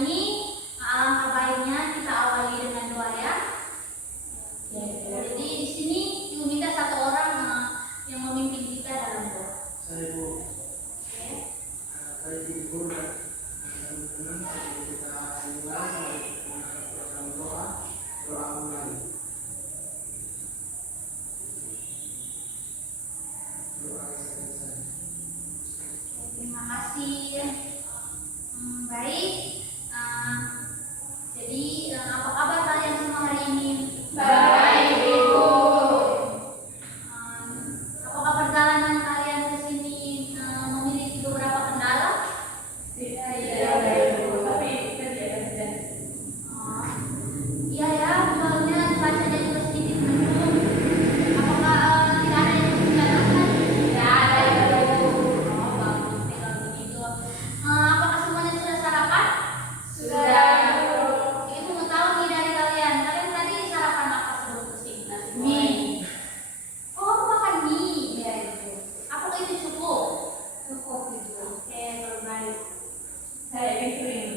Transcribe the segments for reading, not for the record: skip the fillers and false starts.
ini alangkah baiknya kita awali dengan doa ya. Jadi di sini Ibu minta satu orang yang memimpin kita dalam doa. Saya Bu. Oke. Baik Ibu dan teman-teman, kita mulai dengan doa mulai. Doa selesai. Terima kasih. Baik. Jadi apa kabar kalian semua hari ini? Baik, Ibu. Apakah perjalanan kalian ke sini memiliki beberapa kendala? Tidak, Ibu. Tapi kita tidak ada. Iya ya, soalnya cuacanya juga sedikit mendung. Apakah tidak ada yang membicarakan? Tidak ada, Ibu. Oh, bagus deh kalau begitu. Apakah semuanya sudah sarapan? Sudah, Ibu. Ibu mau tahu nih dari kalian. Kalian tadi sarapan apa sebelum kesini? Mie. Oh, aku makan mie. Iya, Ibu. Apakah itu cukup? Cukup, Ibu. Oke, terbaik. Saya ingin kering.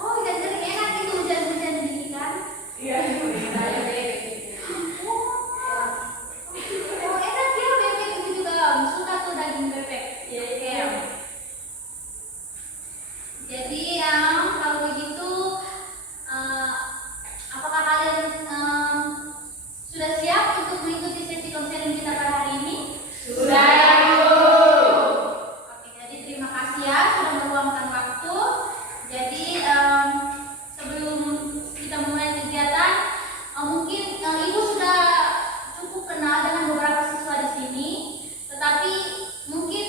Oh, ikan kering enak itu hujan-hujan gini kan? Iya, Ibu. Saya ingin. Oh, enak ya bebek itu juga. Suka tuh daging bebek. Iya, Oke. iya. Jadi kalau begitu, apakah kalian sudah siap untuk mengikuti sesi konseling kita pada hari ini? Sudah, Ibu. Oke, jadi terima kasih ya sudah meluangkan waktu. Jadi sebelum kita mulai kegiatan, mungkin Ibu sudah cukup kenal dengan beberapa siswa di sini, tetapi mungkin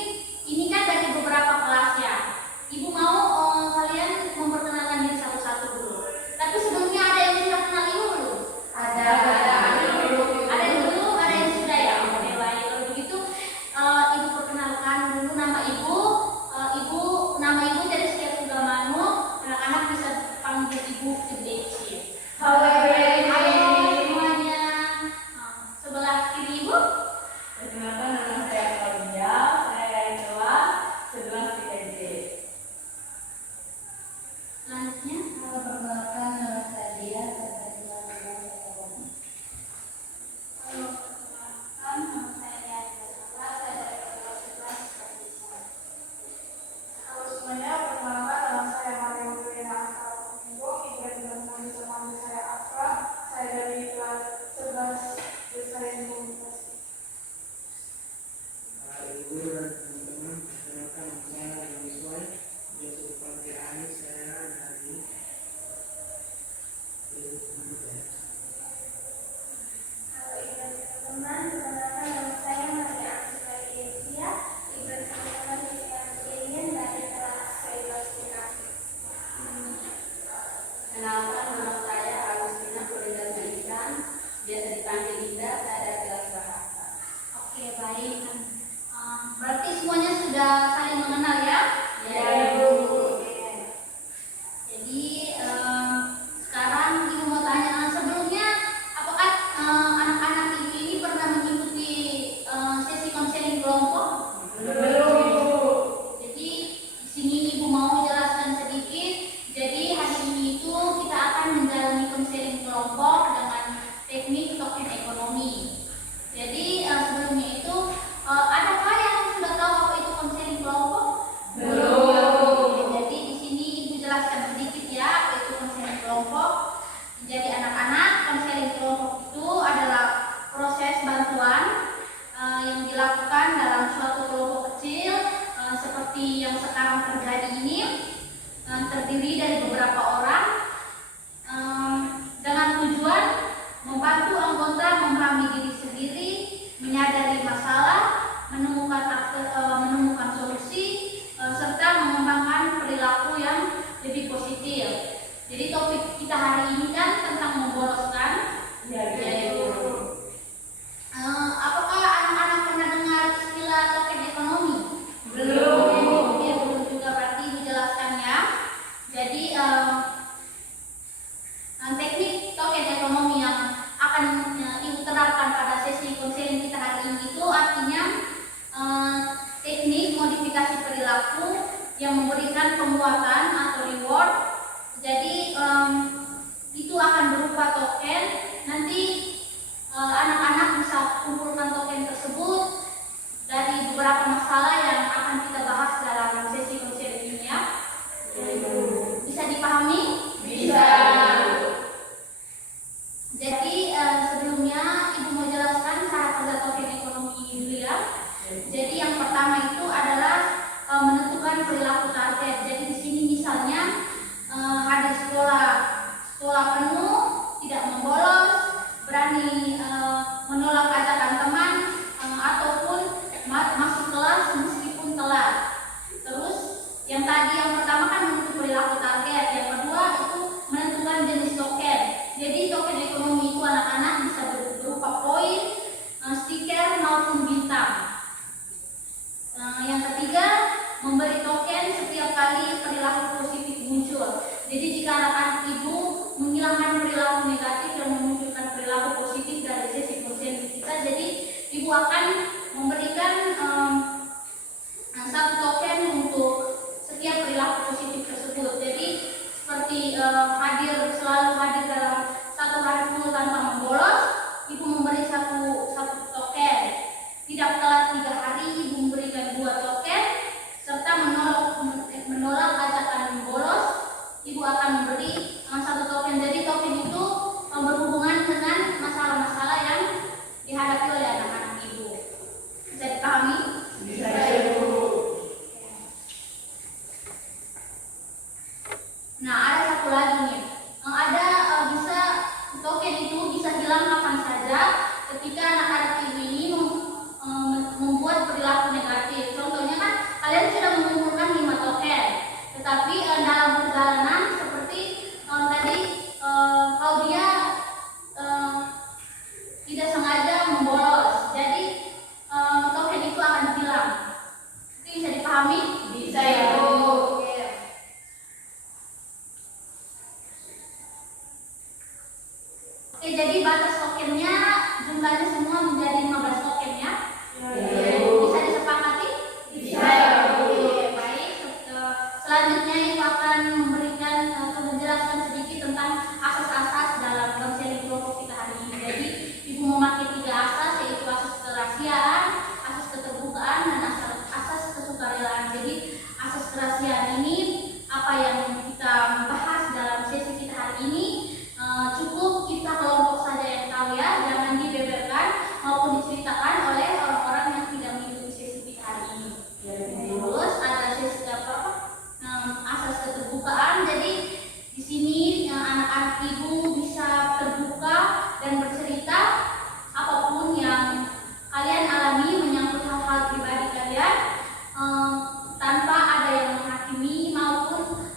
ini kan dari beberapa kelas ya. Ibu mau kalian memperkenalkan diri satu-satu dulu. Tapi sebelumnya ada yang sudah kenal Ibu belum? Ada. Ada yang belum, ada yang sudah ya. Oke, baik. Kalau begitu Ibu perkenalkan dulu nama Ibu. Nama Ibu dari setiap Sugamanu. Anak-anak bisa panggil Ibu Desi. Halo, Halo semuanya. Sebelah kiri Ibu. Perkenalkan, nama saya Claudia. Saya dari kelas 11 IPB. Selanjutnya. Perkenalkan, nama saya Dia. Saya dari kelas 11 IPB. Halo, perkenalkan nama saya Diana. Saya dari kelas 11 Tradisi. Halo semuanya, perkenalkan nama saya Maria Wilena Astro. Ibu dan teman teman saya Afra. Saya dari kelas 11 Desain Komunikasi. Ibu dan teman-teman, perkenalkan nama saya Rani Soy. Biasa dipanggil Ani, saya dari Halo ibu dan teman-teman, perkenalkan nama saya Maria Angela Iesia. Ibu dan teman-teman ingin dari kelas 11 Komunikasi. Kenalkan, nama saya Agustina Florida Melisan. Biasa dipanggil Linda. Saya dari kelas bahasa. Oke, baik. Berarti semuanya sudah saling mengenal ya? Ya, Ibu. Oke. Jadi sekarang Ibu mau tanya, sebelumnya apakah anak-anak Ibu ini pernah mengikuti sesi konseling kelompok? Belum. Jadi di sini Ibu mau jelaskan sedikit. Jadi hari ini itu kita akan menjalani konseling kelompok dengan teknik token ekonomi. Jadi sebelumnya itu adakah yang sudah tahu apa itu konseling kelompok? Belum. Jadi di sini Ibu jelaskan sedikit ya apa itu konseling kelompok. Jadi anak-anak, konseling kelompok itu adalah proses bantuan yang dilakukan dalam suatu kelompok kecil seperti yang sekarang terjadi ini, terdiri dari beberapa orang dengan tujuan membantu anggota memahami diri sendiri, menyadari masalah, menemukan solusi, serta mengembangkan perilaku yang lebih positif. Jadi topik kita hari ini kan tentang memboloskan. Ya, Ibu. Apakah anak-anak pernah dengar istilah token ekonomi? Belum. Oke, belum juga, berarti Ibu jelaskan ya. Jadi teknik token ekonomi yang akan Ibu terapkan pada sesi konseling kita hari ini itu artinya teknik modifikasi perilaku yang memberikan penguatan atau reward. sekolah penuh, tidak membolos, berani menolak ajakan teman ataupun masuk kelas meskipun telat. Terus yang pertama kan menentukan perilaku target, yang kedua itu menentukan jenis token. Jadi token ekonomi itu anak-anak bisa berupa poin, stiker maupun bintang. Yang ketiga, memberi token setiap kali perilaku positif muncul. Jadi jika anak-anak ibu menghilangkan perilaku negatif dan memunculkan perilaku positif dari sesi konseling kita, jadi ibu akan memberikan satu token untuk setiap perilaku positif tersebut. Jadi seperti selalu hadir dalam satu hari penuh tanpa membolos, ibu memberi satu token. Tidak telat 3 hari, ibu memberikan 2 token, serta menolak ajakan membolos, ibu akan memberi 1 token. Jadi token itu berhubungan dengan masalah-masalah yang dihadapi oleh anak-anak ibu. Bisa dipahami? Bisa, Ibu. Nah, ada satu lagi nih. Ada bisa token itu bisa hilang kapan saja ketika anak-anak ibu ini membuat perilaku negatif. Contohnya kan kalian sudah mengumpulkan 5 token, tetapi dalam perjalanan seperti tadi kalau dia tidak sengaja membolos, jadi token itu akan hilang. Itu bisa dipahami? Bisa, Ibu. Oke, jadi batas tokennya jumlahnya semua menjadi 15 token ya. Bisa disepakati? Bisa. Oke, baik. Selanjutnya ibu akan memberikan penjelasan sedikit tentang asas-asas dalam konseling kelompok kita hari ini. Jadi ibu memakai 3 asas, yaitu asas kerahasiaan, asas keterbukaan, dan asas kesukarelaan. Jadi asas kerahasiaan ini apa yang kita bahas dalam sesi kita hari ini, cukup kita kelompok saja yang tahu ya, jangan dibeberkan maupun diceritakan oleh orang-orang yang tidak mengikuti sesi kita hari ini. Terus ada sesi asas keterbukaan. Jadi di sini anak-anak ibu bisa terbuka dan bercerita apapun yang kalian alami menyangkut hal-hal pribadi kalian, tanpa ada yang menghakimi maupun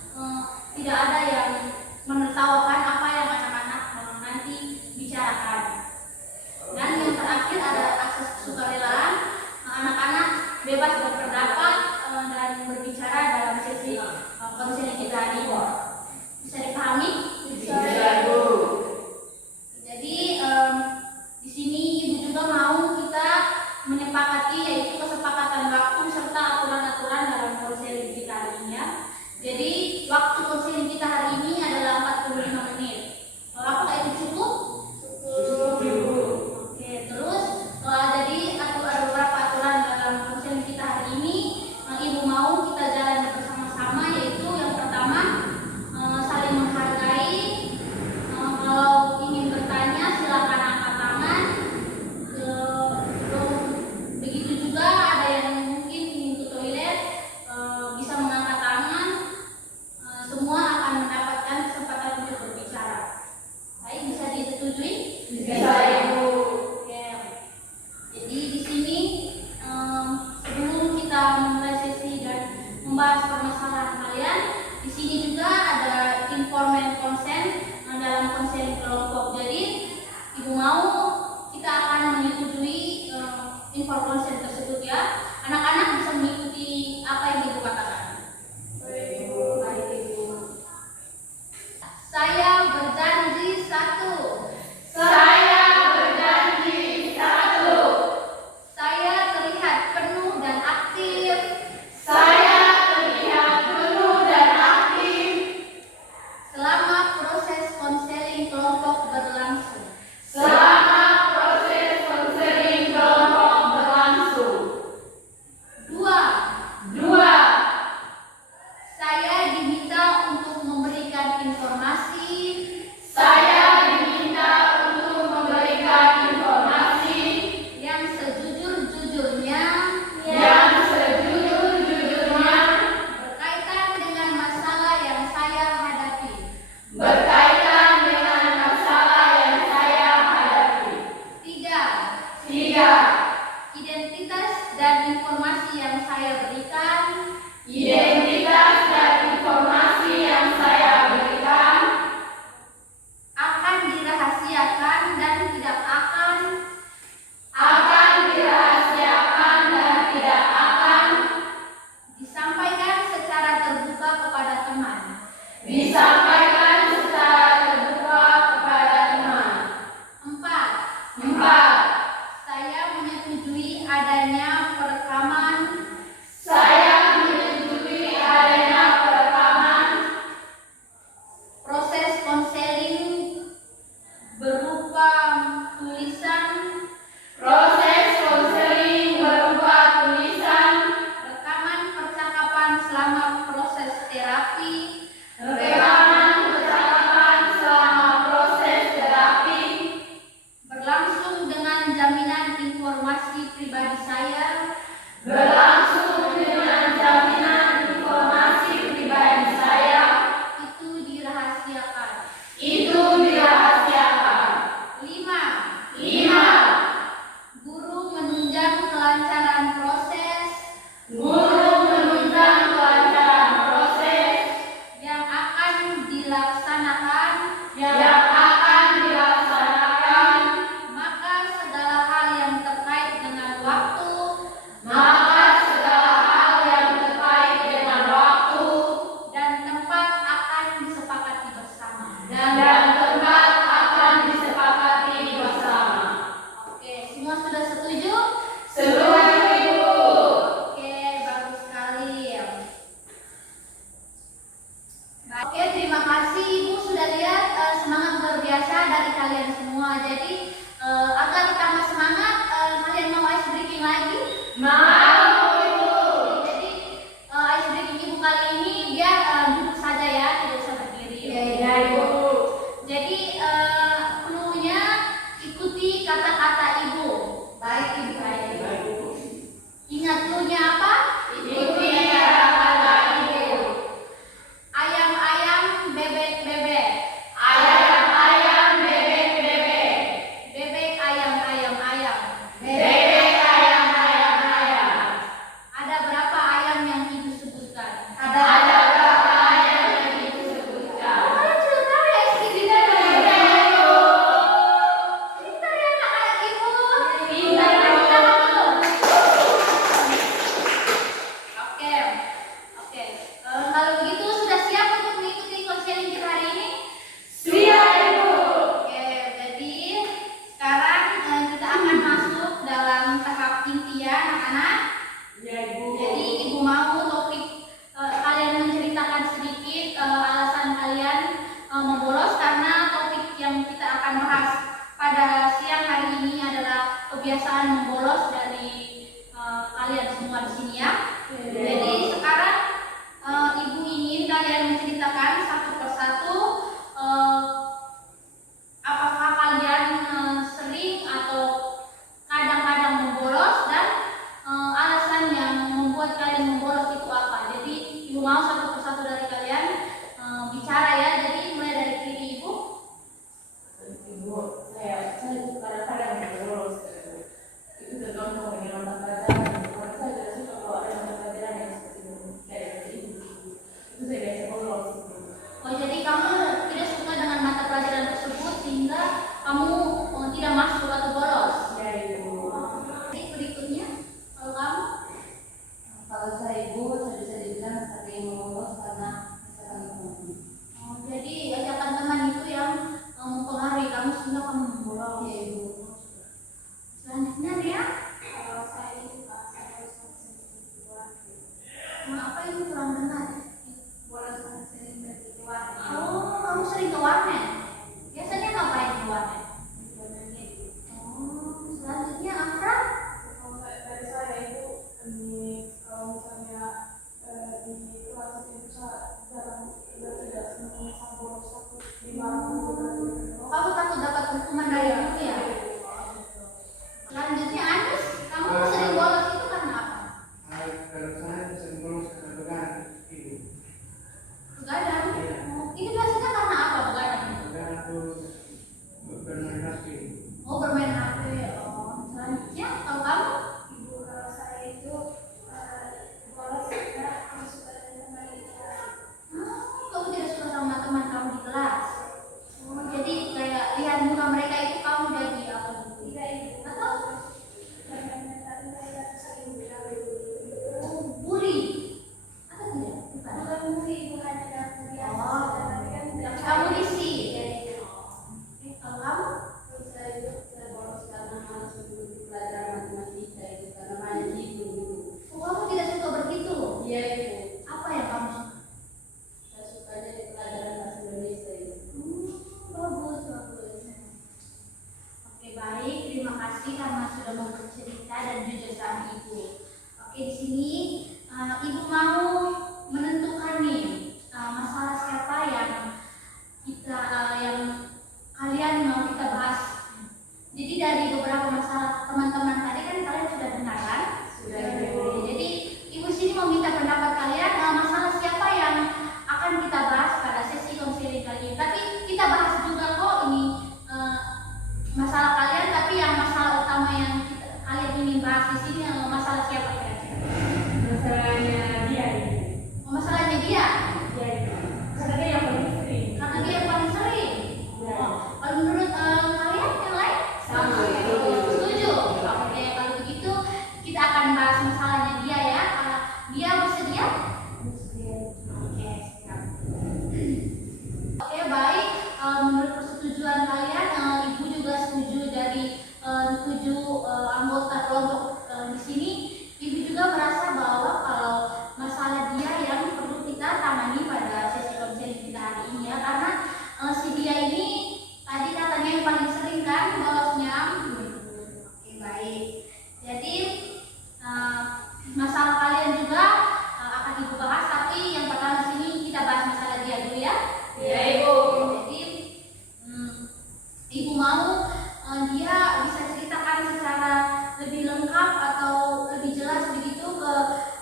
tidak ada yang menertawakan apa yang anak-anak nanti bicarakan. Dan yang terakhir ada asas kesukarelaan. Anak-anak bebas berpendapat dan berbicara dalam sesi konseling kita hari ini. Bisa dipahami? Bisa, Ibu. Jadi di sini ibu juga mau kita menyepakati, yaitu kesepakatan waktu serta aturan-aturan dalam konseling kita hari ini ya. Jadi waktu konseling kita hari ini adalah 45 menit. Apakah itu cukup? Oke, terus jadi ada beberapa aturan dalam konseling kita hari ini. Ibu mau kita jalan bersama-sama, yaitu yang pertama saling menghargai. Kalau ingin bertanya silakan angkat tangan. Begitu juga ada yang mungkin ingin ke toilet, bisa mengangkat tangan. Semua akan mendapatkan kesempatan untuk berbicara. Baik, bisa disetujui? Bisa, Ibu. Oke. Jadi di sini sebelum kita memulai sesi dan membahas permasalahan kalian, di sini juga ada informal consent dalam konseling kelompok. Jadi ibu mau kita akan menyetujui informal consent tersebut ya. Anak-anak bisa mengikuti apa yang ibu katakan. Baik, Ibu. Saya berjanji 1. Saya berjanji 1. Saya terlihat penuh dan aktif Saya terlihat penuh dan aktif selama proses konseling kelompok berlangsung. selama proses konseling kelompok berlangsung. 2. 2. Saya diminta untuk memberikan informasi Saya diminta untuk memberikan informasi yang sejujur-jujurnya yang sejujur-jujurnya berkaitan dengan masalah yang saya hadapi. berkaitan itu dirahasiakan. 5. Guru menunjang kelancaran proses yang akan dilaksanakan, maka segala hal yang terkait dengan waktu dan tempat akan disepakati bersama. Oke, semua sudah setuju? Oke, bagus sekali. Oke, terima kasih Ibu sudah lihat semangat luar biasa dari kalian semua. Jadi agar tambah semangat, kalian mau ice breaking lagi? Jadi ice breaking Ibu kali ini biar duduk saja ya, tidak usah berdiri. Jadi penuhnya ikuti kata-kata Ibu. Baik, Ibu. Ingat dulunya apa? Ikuti kata-kata Ibu. Ayam-ayam, bebek-bebek. Ayam-ayam, bebek-bebek. Bebek, ayam-ayam-ayam. Bebek, ayam-ayam. Ada berapa ayam yang Ibu sebutkan? Ada berapa ayam yang Ibu sebutkan? Kalian sudah tahu ya isi kita dong. Pintar ya anak Ibu. Pintar, Bu. Tangan dulu. Oke. Kalau begitu sudah siap untuk mengikuti konseling kita hari ini? Siap, Ibu. Oke, jadi sekarang kita akan masuk dalam tahap inti ya anak-anak. Ya, Ibu. Jadi Ibu mau topik kalian menceritakan sedikit alasan kalian membolos, karena topik yang kita akan bahas pada siang hari ini adalah kebiasaan membolos dari kalian semua di sini ya. Jadi sekarang Ibu ingin kalian menceritakan satu persatu apakah kalian sering atau kadang-kadang membolos dan alasan yang membuat kalian membolos itu apa. Jadi Ibu mau satu persatu dari kalian bicara ya. Jadi mulai dari kiri Ibu. Ibu, saya itu kadang-kadang bolos. Itu tergantung dengan mata pelajaran. Kalau saya tidak suka kalau ada mata pelajaran yang seperti itu, kayak itu saya biasa bolos. Oh, jadi kamu tidak suka dengan mata pelajaran tersebut sehingga kamu tidak masuk atau bolos. Ya, Ibu. Jadi berikutnya kalau kamu Kalau saya, Ibu, saya bisa dibilang sering bolos karena misalkan teman. jadi ajakan teman itu yang mempengaruhi kamu sehingga kamu membolos. Ya, Ibu. Selanjutnya ya, Kalau saya itu saya harus sering keluar. apa itu kurang dengar? Bolos sering pergi keluar. Oh, kamu sering ke warnet. Biasanya ngapain di warnet? Oh, selanjutnya Afra. Kalau dari saya itu kalau misalnya di kelas itu saya jarang tidak senang sama bolos aku di Oh, kamu takut dapat hukuman dari guru ya? Selanjutnya Anis, kamu sering bolos itu karena apa? Kalau saya sering bolos karena begadang, Ibu. Begadang. Iya. Oh, ini biasanya karena apa begadang? Begadang terus bermain HP. Oh, bermain HP. Oh, selanjutnya kalau kamu? Ibu, kalau saya itu bolos karena aku suka dengan teman di kelas. Kamu tidak suka sama teman kamu di kelas. Oh, jadi kayak lihat muka mereka itu kamu jadi apa gitu? Tidak, Ibu. Atau Karena mereka sering bilang bully? Atau tidak? Bukan. bukan movie, Ibu, hanya biasa. Oh, Tapi kan tidak kamu diisi. Kalau kamu? Terus saya itu saya bolos karena malas mengikuti pelajaran matematika itu karena banyak gitu. Oh, kamu tidak suka begitu? Iya, Ibu. Apa yang kamu suka? Saya suka jadi pelajaran bahasa Indonesia itu. Bagus. di sini masalah siapa kira-kira? Masalahnya dia ini. Masalahnya dia, Dia ini. Karena dia yang paling sering. karena dia yang paling sering. Ya. Oh, kalau menurut kalian yang lain? Sama. Setuju. Oke, kalau begitu kita akan bahas masalahnya dia ya. Dia bersedia? Oke, siap. Oke, baik. Menurut persetujuan kalian, ibu juga setuju dari 7 anggota kelompok di sini. Ibu juga merasa bahwa kalau masalah dia yang perlu kita tangani pada sesi konseling kita hari ini ya, karena si dia ini tadi katanya yang paling sering kan bolosnya. Oke, baik. Jadi masalah kalian juga akan ibu bahas, tapi yang pertama sini kita bahas masalah dia dulu ya. Iya, Ibu. Jadi ibu mau dia bisa ceritakan secara lebih lengkap atau lebih jelas begitu ke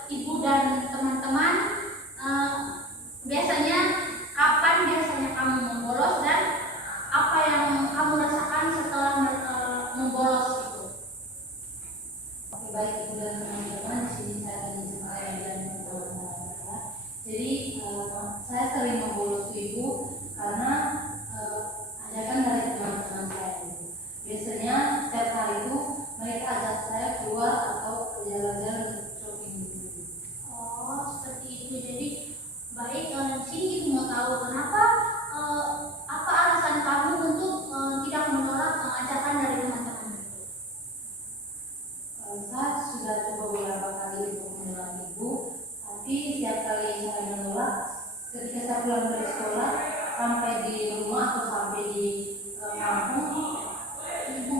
ibu dan teman-teman. Biasanya kapan biasanya kamu membolos dan apa yang kamu rasakan setelah membolos itu? Oke, baik ibu dan teman-teman, di sini saya akan izin dan teman-teman. Jadi saya sering membolos ibu karena ajakan dari teman-teman saya. Biasanya setiap hari itu mereka ajak saya keluar atau jalan-jalan untuk shopping. Oh, seperti itu. Jadi baik, sini ibu mau tahu kenapa apa alasan kamu untuk tidak menolak ajakan dari teman-teman itu? Saya sudah coba beberapa kali untuk menolak ibu, tapi setiap kali saya menolak, ketika saya pulang dari sekolah sampai di rumah atau sampai di kampung, ibu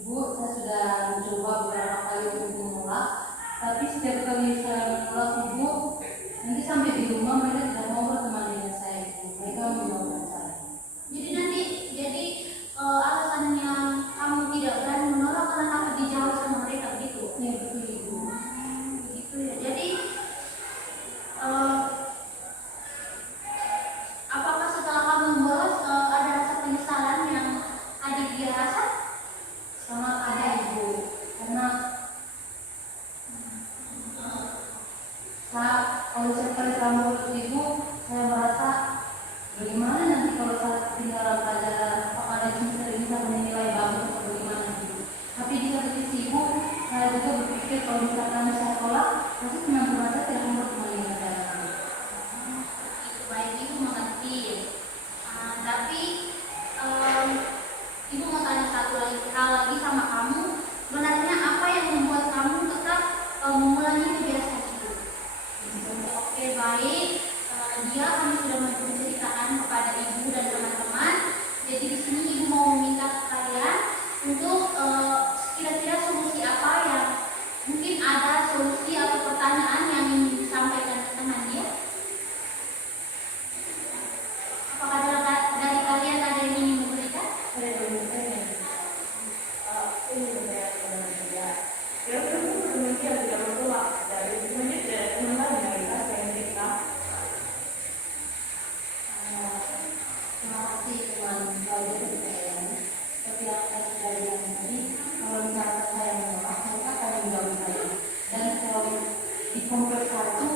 ibu saya sudah mencoba beberapa kali untuk menolak, tapi setiap kali saya menolak ibu, nanti sampai di rumah mereka tidak mau berteman dengan saya. Mereka menolak saya. Jadi alasannya kamu tidak berani menolak karena takut dijauh sama mereka gitu. Ya betul ibu. Begitu ya. Jadi apakah setelah kamu membolos ada rasa penyesalan yang adik dia rasa? Sangat ada ibu, karena kalau sekali saya menurut ibu, saya merasa bagaimana nanti kalau saya ketinggalan pelajaran, apakah ada semester ini bisa menilai bagus atau bagaimana ibu. Tapi di satu sisi ibu, saya juga berpikir kalau misalkan saya sekolah, pasti teman-teman saya tidak mau berteman dengan saya. Itu baik, ibu mengerti. Tapi ibu mau tanya satu hal lagi sama kamu. Sebenarnya apa yang membuat kamu tetap mengulangi kebiasaan itu? Oke, baik. Dia kami sudah menceritakan kepada ibu dan teman-teman. Jadi di sini ibu mau meminta kalian untuk kira-kira solusi apa yang mungkin ada solusi atau pertanyaan yang ingin disampaikan ke teman dia. Apakah dari kalian ada yang ingin memberikan? Saya belum tanya. Ini saya teman dia. Kira-kira teman dia tidak menolak dari teman dia tidak teman lain dari saya yang kita. Terima kasih teman pelajar saya. Seperti yang saya sudah bilang tadi, kalau misalkan saya menolak, mereka akan menjauh saya. Dan kalau di komplek satu,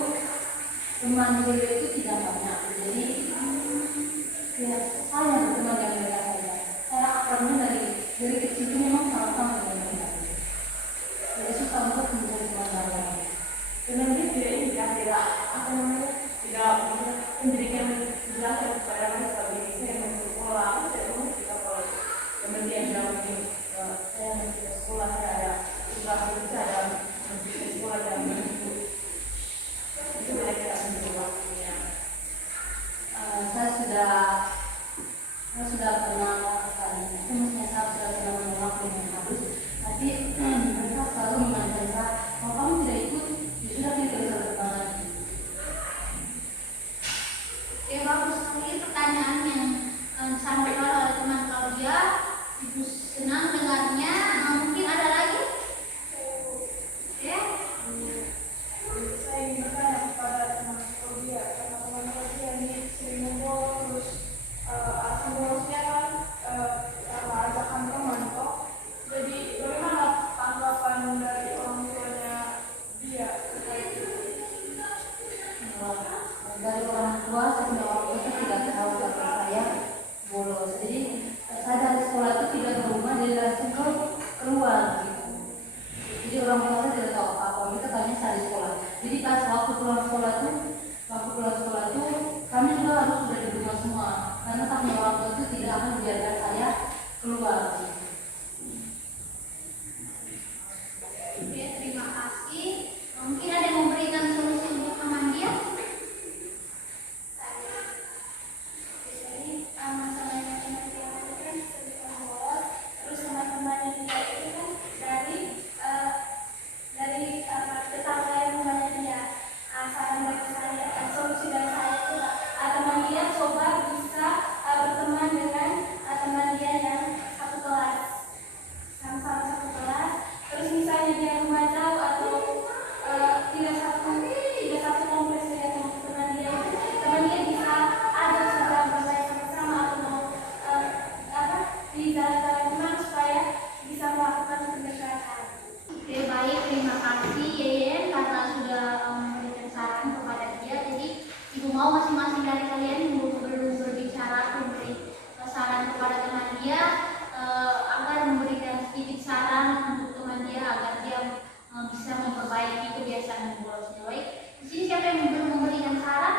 teman beliau itu tidak banyak. Jadi ya, saya berteman dengan mereka saja. Saya akrabnya dari kecil itu memang sama-sama dengan mereka. Jadi susah untuk mencari teman baru. Teman dia ini tidak apa namanya tidak memberikan penjelasan kepada mereka begini saya mau sekolah, saya mau kita sekolah. Teman dia bilang begini, saya mau ke sekolah, saya ada tugas itu saya ada di sekolah jam 7. Itu mereka mencoba waktunya. Saya sudah mau masing-masing dari kalian belum berbicara, memberi saran kepada teman dia, agar memberikan sedikit saran untuk teman dia agar dia bisa memperbaiki kebiasaan membolosnya. Baik, di sini siapa yang belum memberikan saran?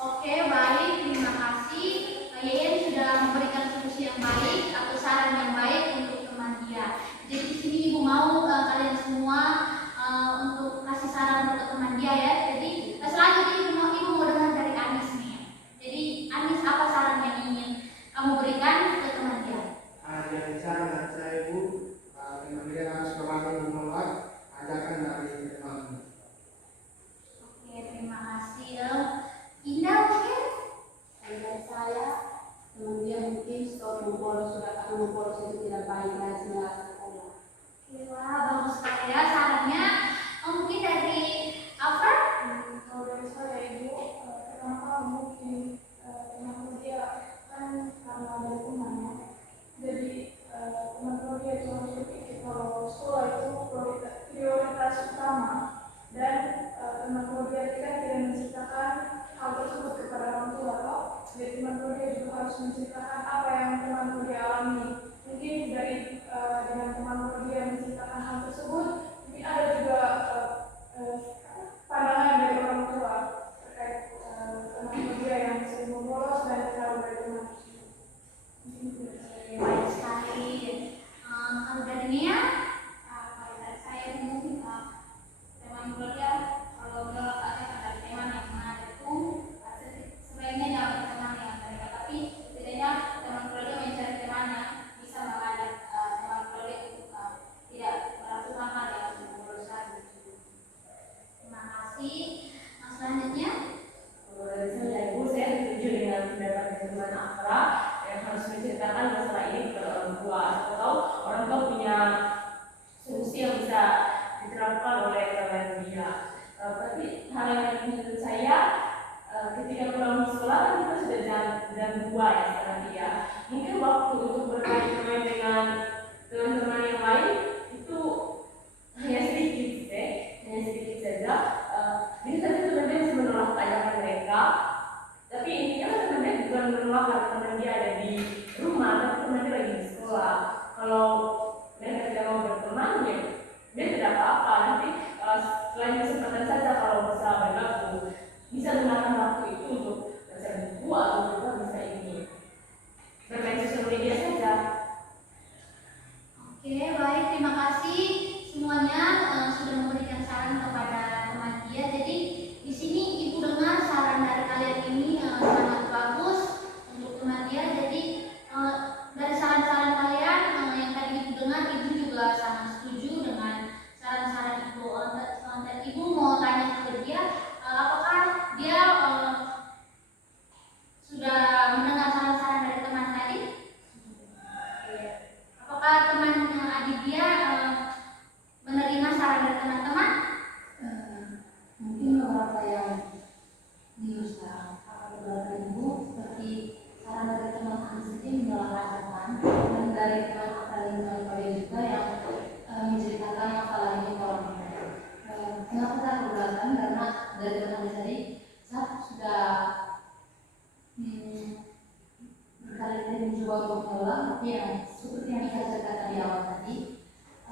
Oke, baik, terima kasih. Yeyen sudah memberikan solusi yang baik atau saran yang baik untuk teman dia. Jadi di sini ibu mau kalian semua untuk kasih saran untuk teman dia ya. Jadi selanjutnya ibu mau dengar dari Anis nih. Jadi Anis, apa saran yang ingin kamu berikan ke teman dia? Jadi saran dari saya ibu, teman dia harus kembali menolak ajakan dari teman. Oke, terima kasih. Indah mungkin? Dari saya, teman dia mungkin stop membolos, sudah karena membolos itu tidak baik dan sekolah. Wah, bagus sekali ya sarannya. Mungkin dari Afra? Kalau dari saya ibu, pertama mungkin teman dia kan karena ada temannya, jadi teman-teman dia itu harus berpikir kalau sekolah itu prioritas utama, dan teman-teman dia kan tidak menceritakan hal tersebut kepada orang tua, toh. Jadi teman-teman dia juga harus menceritakan apa yang teman-teman dia alami. Mungkin dari dengan teman-teman dia menceritakan hal tersebut, mungkin ada juga pandangan dari orang tua terkait teman-teman dia yang sering membolos dan jauh dari teman tersebut. Mungkin itu dari saya. Baik sekali. Kalau dari Nia? Kalau dari saya mungkin teman keluarga kalau menolak ajakan dari teman yang mana itu sebaiknya jangan berteman dengan mereka, tapi setidaknya teman keluarga mencari teman yang bisa mengajak teman keluarga untuk tidak melakukan hal yang memboloskan. Terima kasih. Selanjutnya, Kalau dari saya ibu, saya setuju dengan pendapat teman Afra yang harus menceritakan masalah ini kepada orang tua. Atau orang tua punya solusi yang bisa diterapkan oleh teman dia. Tapi hal yang menurut saya, ketika pulang sekolah kan kita sudah jam 2 ya sekarang dia. Mungkin waktu untuk bermain-main dengan teman-teman yang lain itu hanya sedikit saja. Jadi tadi teman dia bisa menolak ajakan mereka, tapi intinya kan teman dia bukan menolak karena teman dia ada di rumah, tapi teman dia lagi di sekolah. Kalau mereka tidak mau berteman, ya dia tidak apa-apa. Nanti selain kesempatan saja kalau bisa bergabung, bisa gunakan waktu itu untuk baca buku atau juga bisa ini bermain sosial media saja. oke, baik, terima kasih semuanya sudah memberikan saran kepada teman dia. Jadi di sini ibu dengar saran dari kalian ini sangat bagus untuk teman dia. Jadi dari saran-saran kalian yang tadi ibu dengar, ibu juga sangat setuju dengan saran-saran ibu. Dan ibu mau tanya ke dia, apakah dia sudah mendengar saran-saran dari teman tadi? Apakah teman adik dia menerima saran dari teman-teman? Mungkin beberapa yang diusahakan beberapa ibu seperti saran dari teman Anis ini menyalahkan, dan dari teman teman kalian juga yang menceritakan masalah ini ke orang tua. Kenapa saya keberatan? Karena dari teman Anis tadi saya sudah berkali-kali mencoba untuk menolak, tapi yang seperti yang saya ceritakan di awal tadi,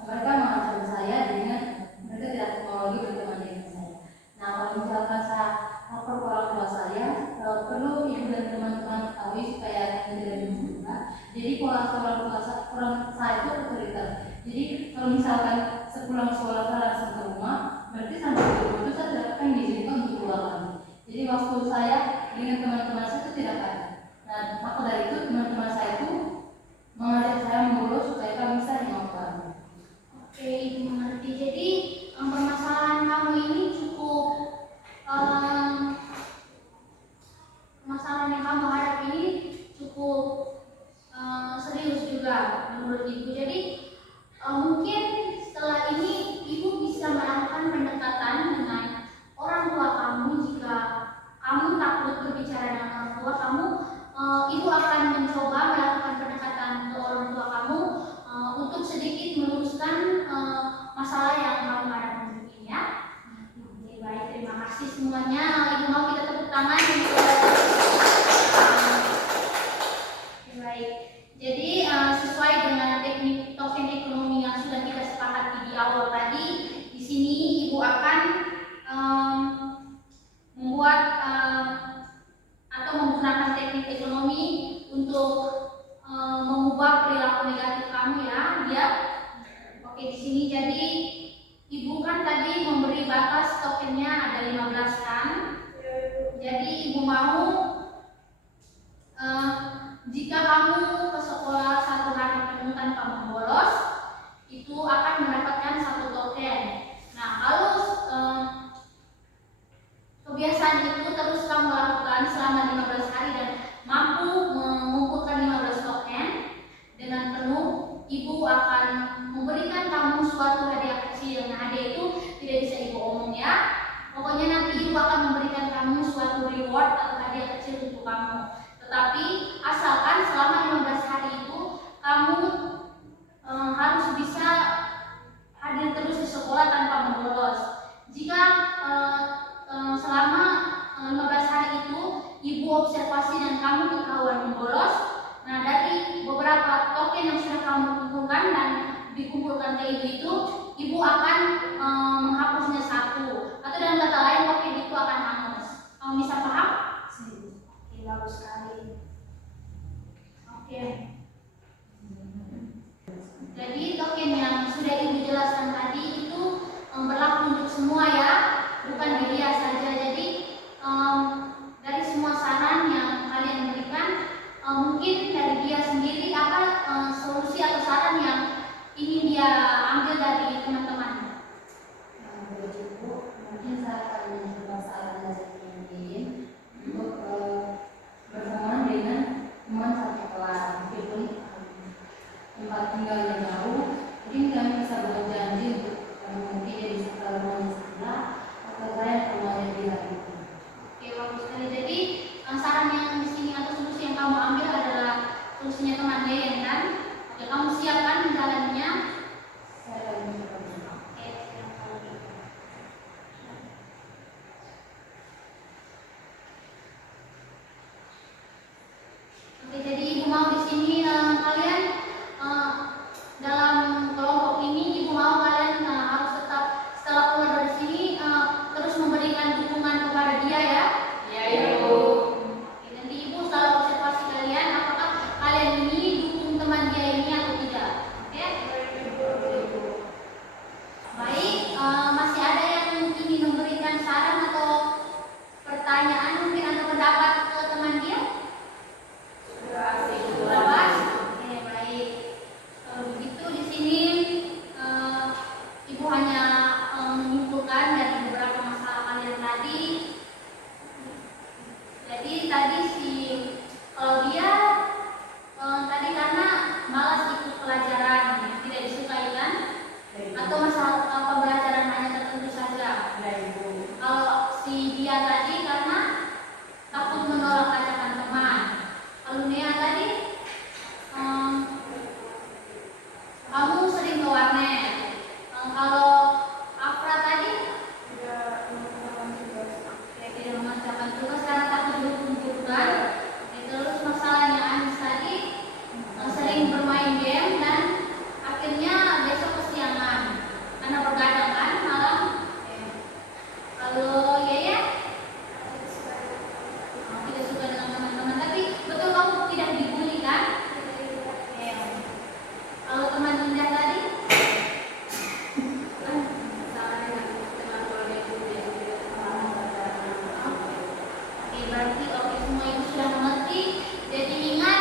mereka mengancam saya dengan mereka tidak mau lagi berteman dengan saya. Nah, kalau misalkan saya lapor ke orang tua saya, perlu ibu dan teman-teman ketahui supaya tidak juga. Jadi kalau orang tua saya itu otoriter. Jadi kalau misalkan sepulang sekolah saya langsung ke rumah, berarti sampai ke rumah itu saya tidak akan diizinkan untuk keluar lagi. Jadi waktu saya dengan teman-teman saya itu tidak ada. Nah, maka dari itu teman-teman saya itu mengajak kasih semuanya. Ibu mau kita tepuk tangan untuk baik. Jadi sesuai dengan teknik token ekonomi yang sudah kita sepakati di awal tadi, di sini ibu akan membuat atau menggunakan teknik ekonomi untuk mengubah perilaku negatif kamu ya, dia. Oke, di sini jadi ibu kan tadi memberi batas tokennya ada 15 kan. Jadi ibu mau jika kamu ke sekolah 1 hari penuh tanpa membolos, itu akan mendapatkan 1 token. Nah, kalau kebiasaan itu terus kamu lakukan selama 15 hari dan mampu mengumpulkan 15 token dengan penuh, ibu akan memberikan kamu suatu hadiah kecil. Nah, hadiah itu tidak bisa ibu omong ya. Pokoknya nanti ibu akan memberikan kamu suatu reward atau hadiah kecil untuk kamu. Tetapi asalkan selama 15 hari itu kamu harus bisa hadir terus di sekolah tanpa membolos. Jika selama 15 hari itu ibu observasi dan kamu ketahuan membolos, nah dari beberapa token yang sudah kamu kumpulkan dan dikumpulkan ke ibu itu, ibu akan menghapusnya 1, atau dalam kata lain token itu akan hangus. Kamu bisa paham? Oke, bagus sekali. Oke. Jadi token yang sudah ibu jelaskan tadi itu berlaku untuk semua ya, bukan di dia saja. Jadi dari semua saran yang kalian berikan, mungkin dari dia sendiri apa solusi atau saran yang ingin dia ambil dari teman-teman. Mungkin saya akan mencoba saran dari mungkin untuk berteman dengan teman satu kelas, meskipun tempat tinggalnya jauh, mungkin kami bisa berjanji untuk mungkin dia bisa ke rumahnya sebelah atau saya ke rumahnya dia itu. Oke, bagus sekali. Jadi saran yang di sini atau solusi yang kamu ambil adalah solusinya teman Leyen kan? Oke, kamu siapkan menjalannya. Saya akan mencoba. Oke, siap kalau gitu. Oke, jadi ibu mau di sini kalian dalam kelompok ini ibu mau kalian harus tetap setelah keluar dari sini terus memberikan dukungan kepada dia ya. Ya ibu. Oke, nanti ibu selalu observasi kalian apakah kalian ini dukung teman dia ini atau tidak. Oke? Baik, masih ada yang ingin memberikan saran atau pertanyaan mungkin atau pendapat ke teman dia? Sudah pas? Oke, baik. Kalau begitu di sini ibu hanya menyimpulkan dari beberapa masalah kalian tadi. Jadi tadi kalau dia tadi karena malas ikut pelajaran, tidak disukai kan? Atau masalah pembelajaran hanya tertentu saja. Kalau si dia tadi karena takut menolak ajakan teman. Kalau Nia tadi kamu sering ke warnet. Kalau Afra tadi tidak mengerjakan tugas karena takut berkumpulkan. Terus masalahnya Anis tadi sering bermain game dan akhirnya besok kesiangan karena bergadang kan malam. Kalau Yaya tidak suka dengan teman-teman, tapi betul kamu tidak dibully kan? Kalau teman Indah tadi berarti oke, semua ibu sudah mengerti. Jadi ingat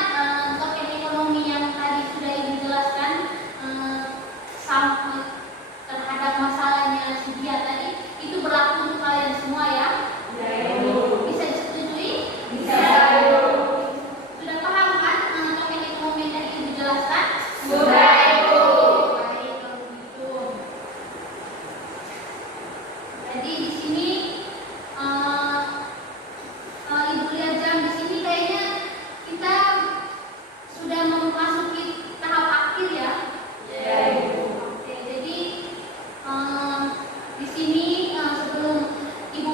token ekonomi yang tadi sudah ibu jelaskan sampai terhadap masalahnya si dia tadi itu berlaku untuk kalian semua ya. Bisa disetujui? Bisa. Sudah paham kan token ekonomi yang tadi ibu jelaskan? Sudah ibu. Baik, kalau begitu. Jadi di sini ibu lihat jam di sini kayaknya kita sudah memasuki tahap akhir ya. Oke, jadi di sini sebelum ibu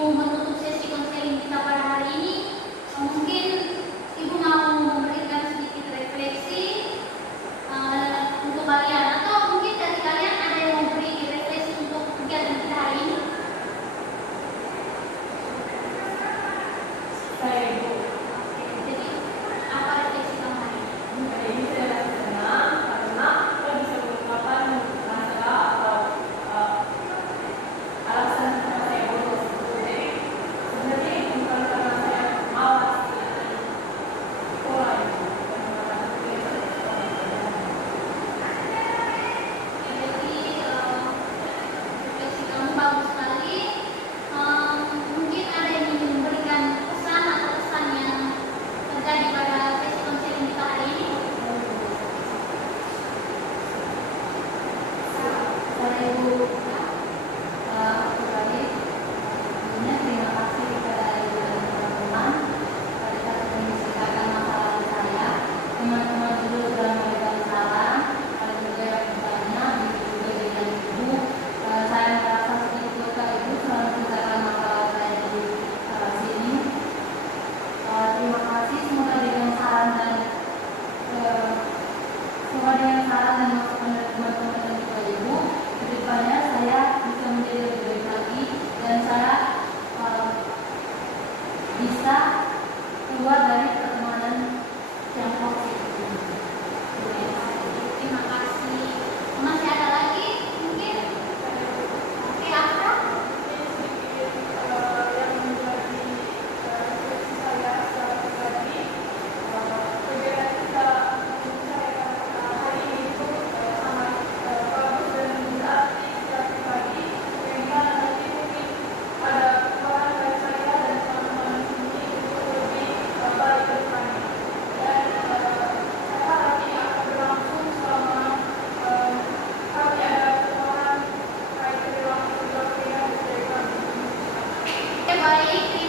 baik.